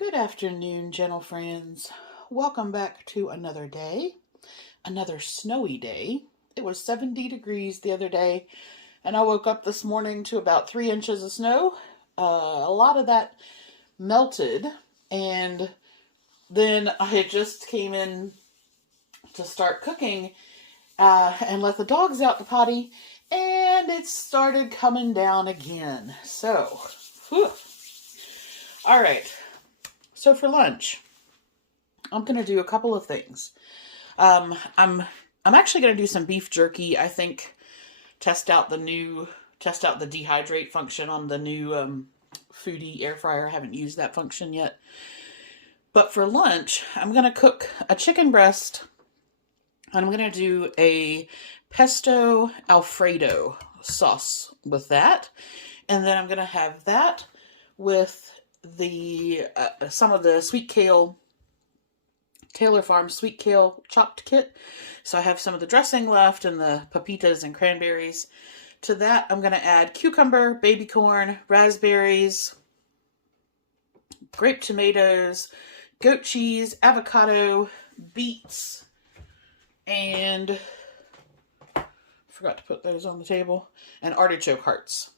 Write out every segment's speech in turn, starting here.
Good afternoon, gentle friends. Welcome back to another day, another snowy day. It was 70 degrees the other day, and I woke up this morning to about 3 inches of snow. A lot of that melted, and then I just came in to start cooking and let the dogs out to potty, and it started coming down again. So, whew. All right. So for lunch, I'm going to do a couple of things. I'm actually going to do some beef jerky. I think test out the dehydrate function on the new Foodi air fryer. I haven't used that function yet. But for lunch, I'm going to cook a chicken breast, and I'm going to do a Pesto Alfredo sauce with that. And then I'm going to have that with the some of the sweet kale, Taylor Farm sweet kale chopped kit. So I have some of the dressing left and the pepitas and cranberries. To that, I'm going to add cucumber, baby corn, raspberries, grape tomatoes, goat cheese, avocado, beets, and forgot to put those on the table, and artichoke hearts.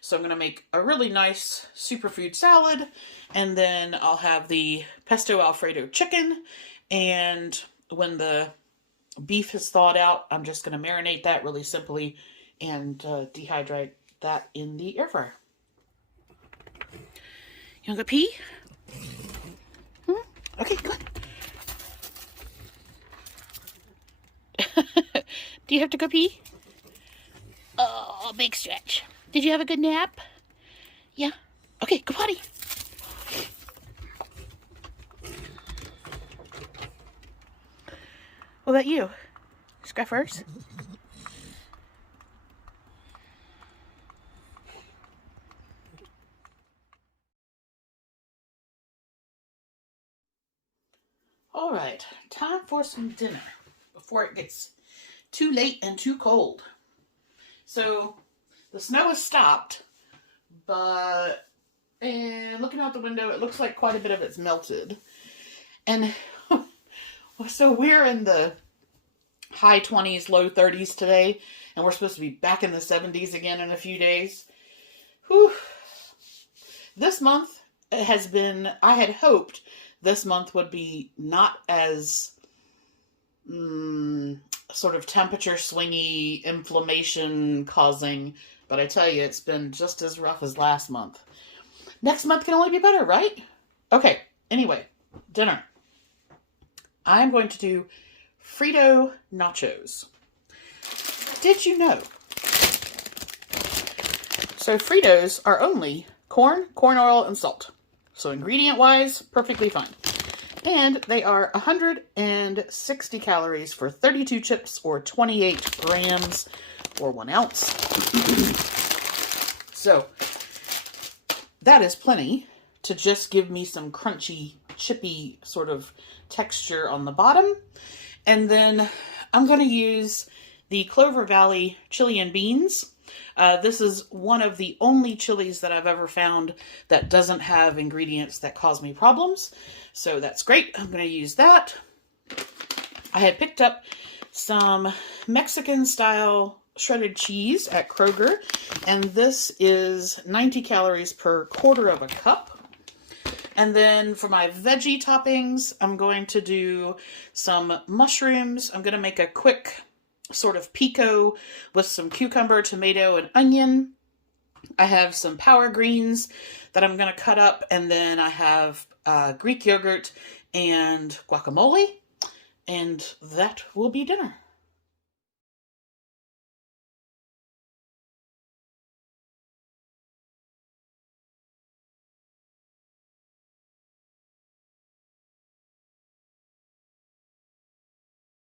So I'm going to make a really nice superfood salad, and then I'll have the Pesto Alfredo chicken, and when the beef is thawed out, I'm just going to marinate that really simply and dehydrate that in the air fryer. You want to go pee? Okay, good. Do you have to go pee? Oh, big stretch. Did you have a good nap? Yeah? Okay, go potty. What about you? Scruffers? All right, time for some dinner before it gets too late and too cold. So the snow has stopped, but looking out the window, it looks like quite a bit of it's melted. And so we're in the high 20s, low 30s today, and we're supposed to be back in the 70s again in a few days. Whew. This month has been, I had hoped this month would be not as sort of temperature swingy, inflammation causing, but I tell you, it's been just as rough as last month. Next month can only be better, right? Okay, anyway, dinner. I'm going to do Frito nachos. Did you know? So Fritos are only corn oil, and salt. So ingredient-wise, perfectly fine. And they are 160 calories for 32 chips or 28 grams or 1 ounce. So that is plenty to just give me some crunchy, chippy sort of texture on the bottom. And then I'm going to use the Clover Valley chili and beans. This is one of the only chilies that I've ever found that doesn't have ingredients that cause me problems. So that's great. I'm going to use that. I had picked up some Mexican-style shredded cheese at Kroger, and this is 90 calories per quarter of a cup. And then for my veggie toppings, I'm going to do some mushrooms. I'm going to make a quick sort of pico with some cucumber, tomato, and onion. I have some power greens that I'm going to cut up, and then I have Greek yogurt and guacamole, and that will be dinner.